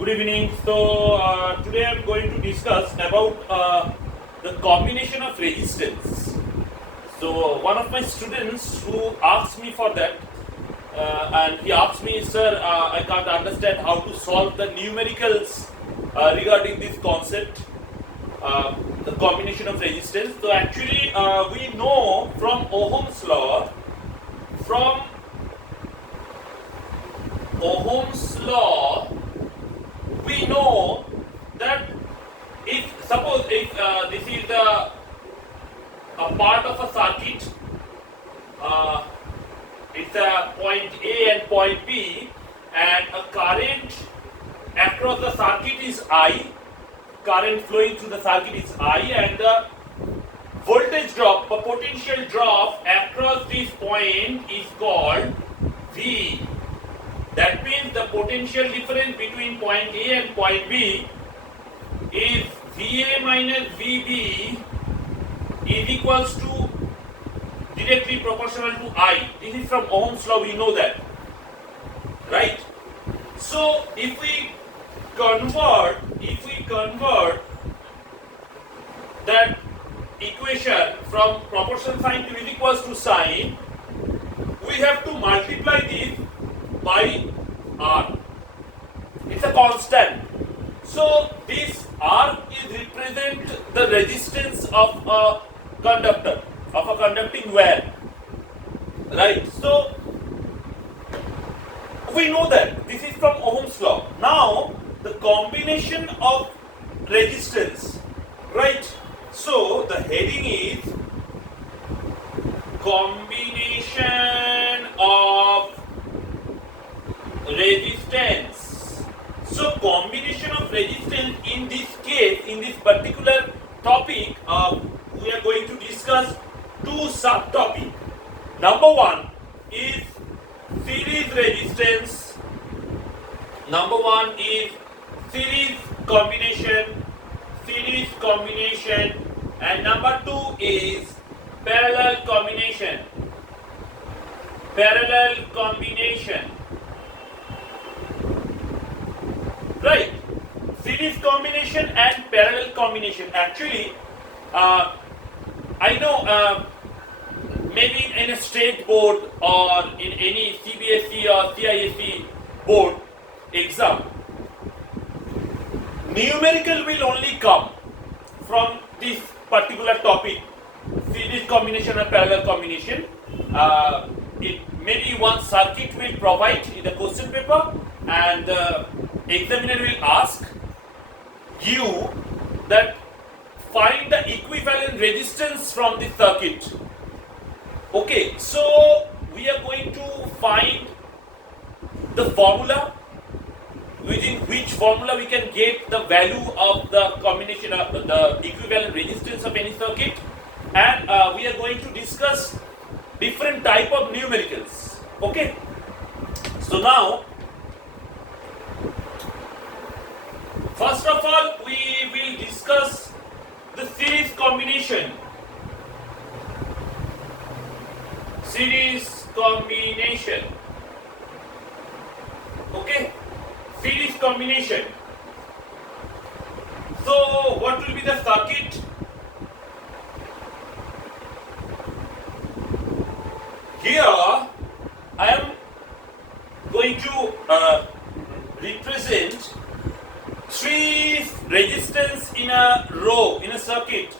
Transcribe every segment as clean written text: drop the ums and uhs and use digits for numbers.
Good evening. Today I'm going to discuss about the combination of resistance. So one of my students who asked me for that, and he asked me, sir, I can't understand how to solve the numericals regarding this concept, the combination of resistance. So actually, we know from Ohm's law, from Ohm's law, we know that if suppose if this is a part of a circuit, it's a point A and point B, and a current across the circuit is I, current flowing through the circuit is I, and the voltage drop, the potential drop across this point is called V. That means the potential difference between point A and point B is VA minus VB is equals to directly proportional to I. This is from Ohm's law, we know that, right? So if we convert that equation from proportion sign to is equals to sign, we have to multiply this by R. It's a constant. So this R is represent the resistance of a conductor, of a conducting wire. Right? So we know that this is from Ohm's law. Now the combination of resistance, right? So the heading is combination of resistance. So combination of resistance in this case, in this particular topic, we are going to discuss two subtopics. Number one is series resistance. Number one is series combination, and number two is parallel combination. Right, series combination and parallel combination. Actually, I know maybe in a state board or in any CBSE or CISE board exam, numerical will only come from this particular topic, series combination and parallel combination. Maybe one circuit will provide in the question paper, and examiner will ask you that find the equivalent resistance from this circuit. Okay, so we are going to find the formula, within which formula we can get the value of the combination of the equivalent resistance of any circuit, and we are going to discuss different type of numericals. Okay, so now first of all, we will discuss the series combination. Okay, series combination. So, what will be the circuit? Here, I am going to represent three resistance in a row in a circuit.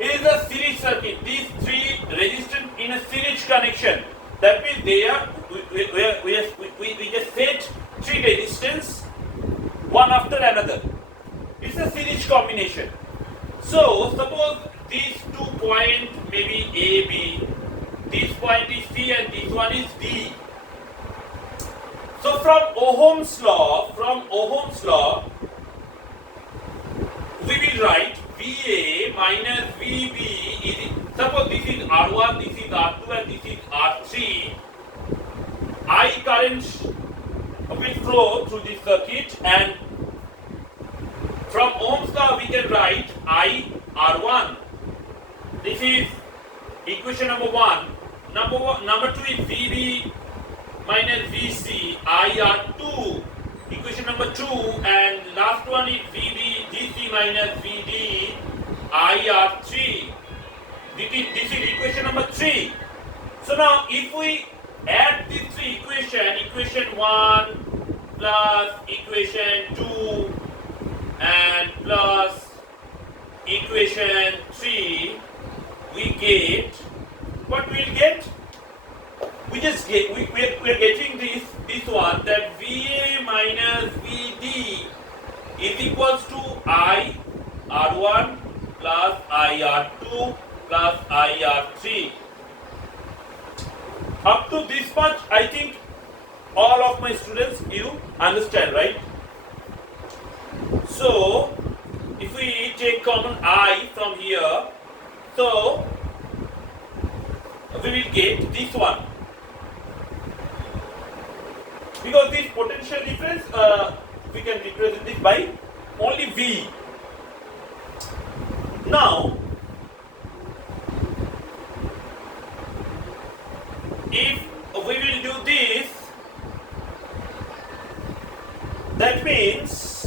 It is a series circuit. These three resistance in a series connection. That means they are we just set three resistance one after another. It's a series combination. So suppose these 2 points maybe A, B. This point is C and this one is D. So from Ohm's law, we will write VA minus VB is, suppose this is R1, this is R2 and this is R3. I current will flow through this circuit, and from Ohm's law we can write I R1. This is equation number 1. Number 2 is VB minus VC IR2. Equation number 2, and last one is VB DC minus VD IR3. This is equation number 3. So now if we add these three equations, equation 1 plus equation 2 and plus equation 3, we get, what we'll get? We are getting this one, that VA minus VD is equals to I R1 plus IR2 plus IR3. Up to this much, I think all of my students, you understand, right? So if we take common I from here, so we will get this one, because this potential difference we can represent this by only V. Now if we will do this, that means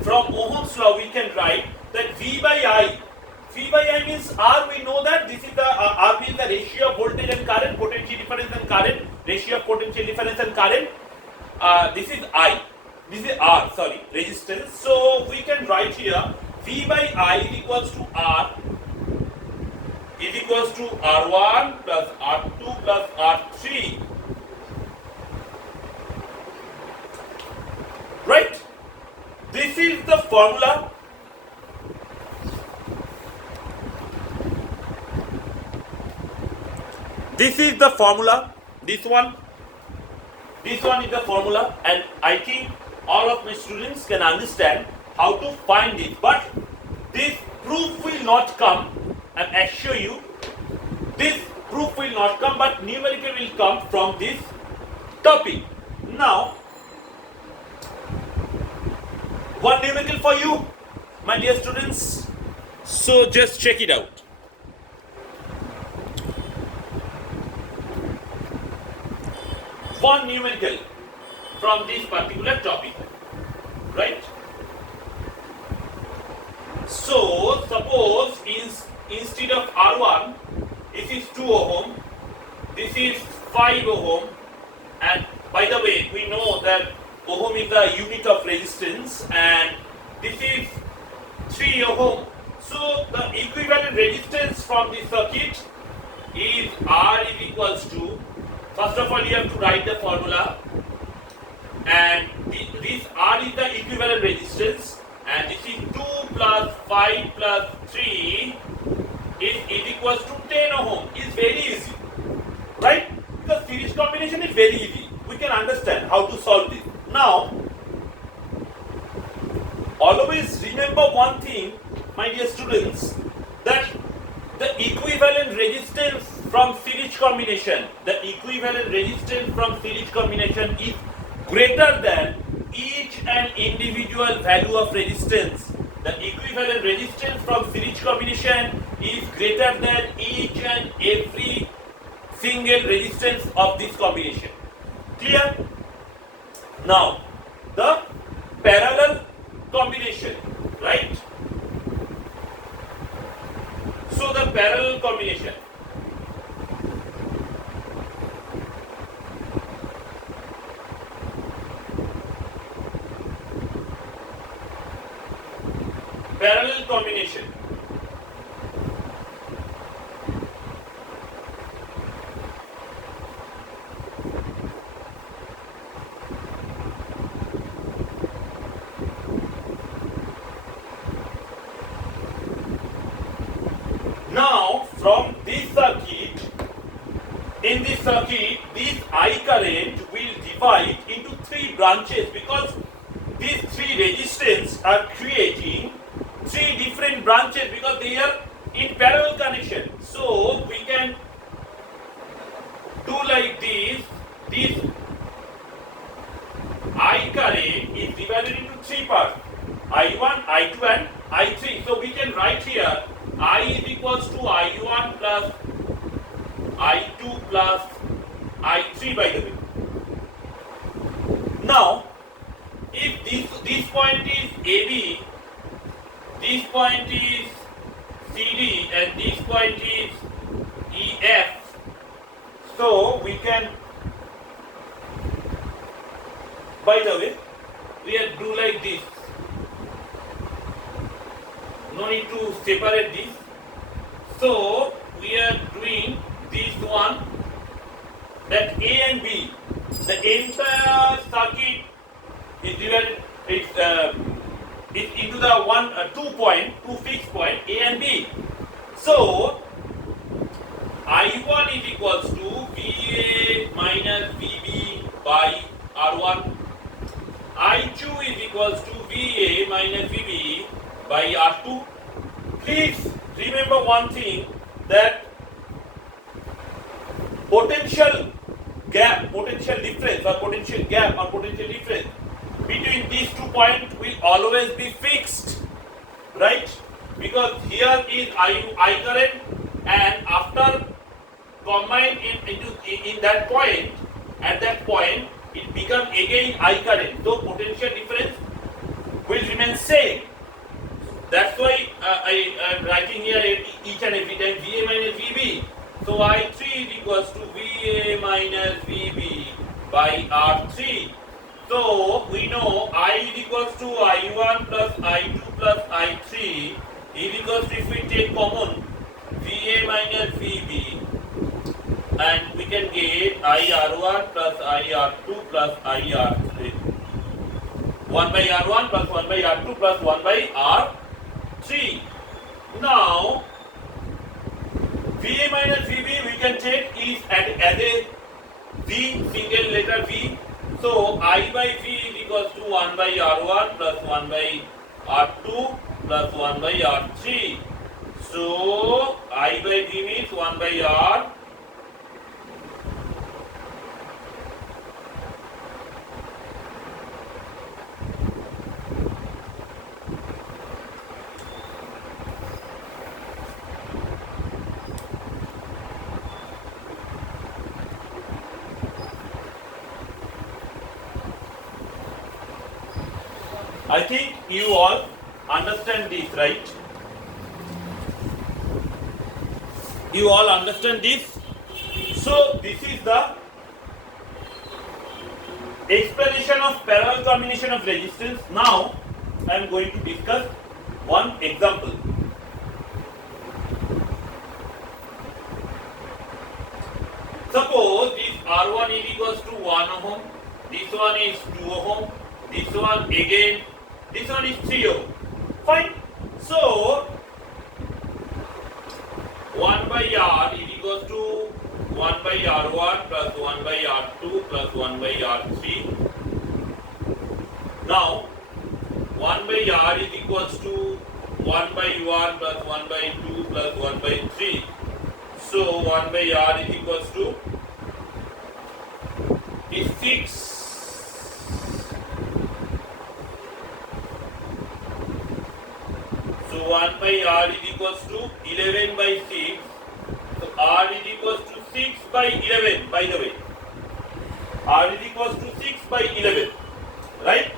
from Ohm's law we can write that V by I means R. We know that this is the R means the ratio of voltage and current, potential difference and current, ratio of potential difference and current. This is I, this is R, sorry, resistance. So we can write here V by I is equals to R is equals to R1 plus R2 plus R3. Right? This is the formula. This is the formula. This one is the formula, and I think all of my students can understand how to find it. But this proof will not come, I assure you. This proof will not come, but numerical will come from this topic. Now, one numerical for you, my dear students. So just check it out. One numerical from this particular topic, right? So suppose instead of R1, this is 2 ohm, this is 5 ohm, and by the way, we know that ohm is the unit of resistance, and this is 3 ohm. So the equivalent resistance from this circuit is R is equals to, first of all you have to write the formula, and this R is the equivalent resistance, and this is 2 plus 5 plus 3 is equals to 10 ohm. Is very easy, right? Because series combination is very easy. We can understand how to solve this. Now, always remember one thing, my dear students, that the equivalent resistance from series combination, is greater than each and individual value of resistance. The equivalent resistance from series combination is greater than each and every single resistance of this combination. Clear? Now, the parallel combination, right? So the parallel combination. Parallel combination. Now, from this circuit, in this circuit, this I current will divide into 3 branches, because these 3 resistors are creating 3 different branches because they are in parallel connection. So we can do like this. This I current is divided into 3 parts: I1, I2 and I3. So we can write here I is equals to I1 plus I2 plus I3 by the way. Now, if this point is AB, this point is CD, and this point is EF, so we can, by the way, we have do like this. No need to separate this. So we are doing this one, that A and B. The entire circuit is divided. It's into the two fixed point A and B. So I1 is equals to VA minus VB by R1. I2 is equals to VA minus VB by R2. Please remember one thing, that potential difference between these 2 points will always be fixed, right? Because here is I current, and after combined in that point, at that point it become again I current. So potential difference will remain same. That's why I am writing here each and every time VA minus VB. So I3 is equals to VA minus VB by R3. So we know I is equals to I1 plus I2 plus I3 is equals to, if we take common, VA minus VB, and we can get IR1 plus IR2 plus IR3. 1 by R1 plus 1 by R2 plus 1 by R3. Now, VA minus VB we can take is as a V, single letter V. So I by V is equals to 1 by R1 plus 1 by R2 plus 1 by R3. So I by V means 1 by R. I think you all understand this, right? You all understand this? So this is the explanation of parallel combination of resistance. Now I am going to discuss one example. Suppose this R1 is equals to 1 ohm, this one is 2 ohm, this one again, this one is 3 ohm. Fine. So 1 by R is equals to 1 by R1 plus 1 by R2 plus 1 by R3. Now 1 by R is equals to 1 by 1 plus 1 by 2 plus 1 by 3. So 1 by R is equals to is 6. So 1 by R is equals to 11 by 6. So R is equals to 6 by 11, by the way. R is equals to 6 by 11, right?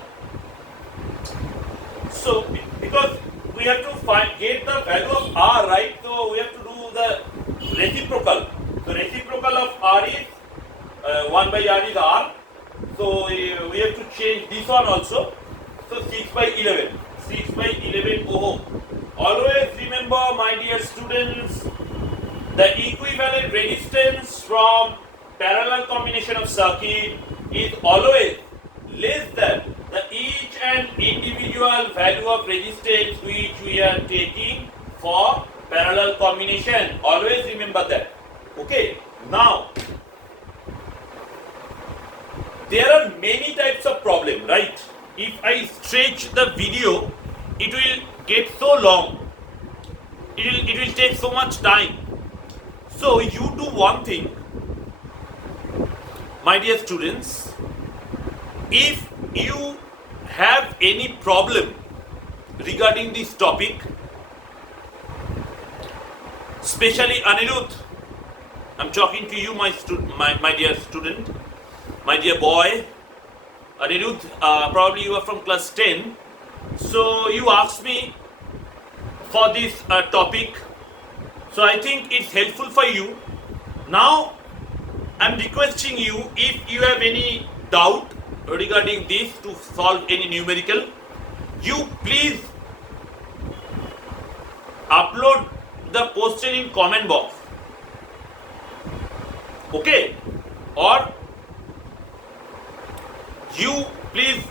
So because we have to get the value of R, right? So we have to do the reciprocal. The reciprocal of R is 1 by R is R. So we have to change this one also. So 6 by 11. 6 by 11 ohm. Always remember, my dear students, the equivalent resistance from parallel combination of circuit is always less than the each and individual value of resistance which we are taking for parallel combination. Always remember that. Okay. Now, there are many types of problem, right? If I stretch the video, it will get so long. It will take so much time. So you do one thing, my dear students. If you have any problem regarding this topic, especially Anirudh, I'm talking to you, my dear student, my dear boy. Anirudh, probably you are from class 10. So you asked me for this topic. So I think it's helpful for you. Now I'm requesting you, if you have any doubt regarding this to solve any numerical, you please upload the question in comment box. Okay? Or you please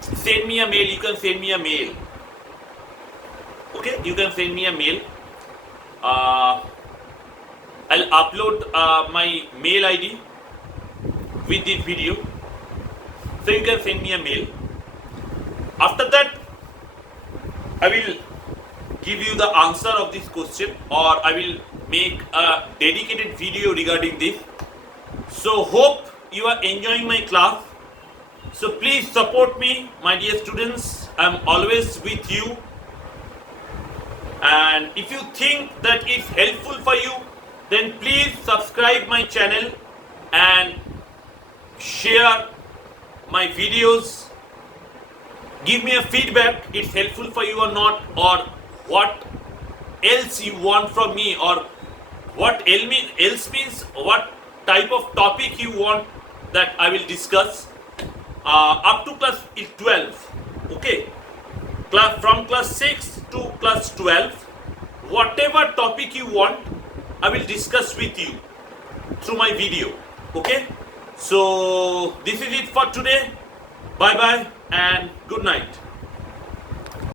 send me a mail. You can send me a mail. Okay? You can send me a mail. I'll upload my mail ID with this video. So you can send me a mail. After that, I will give you the answer of this question, or I will make a dedicated video regarding this. So hope you are enjoying my class. So please support me, my dear students. I'm always with you. And if you think that it's helpful for you, then please subscribe my channel and share my videos. Give me a feedback, it's helpful for you or not, or what else you want from me, or what else means what type of topic you want that I will discuss up to class 12. Okay, from class 6 to class 12, whatever topic you want, I will discuss with you through my video. Okay, so this is it for today. Bye bye and good night.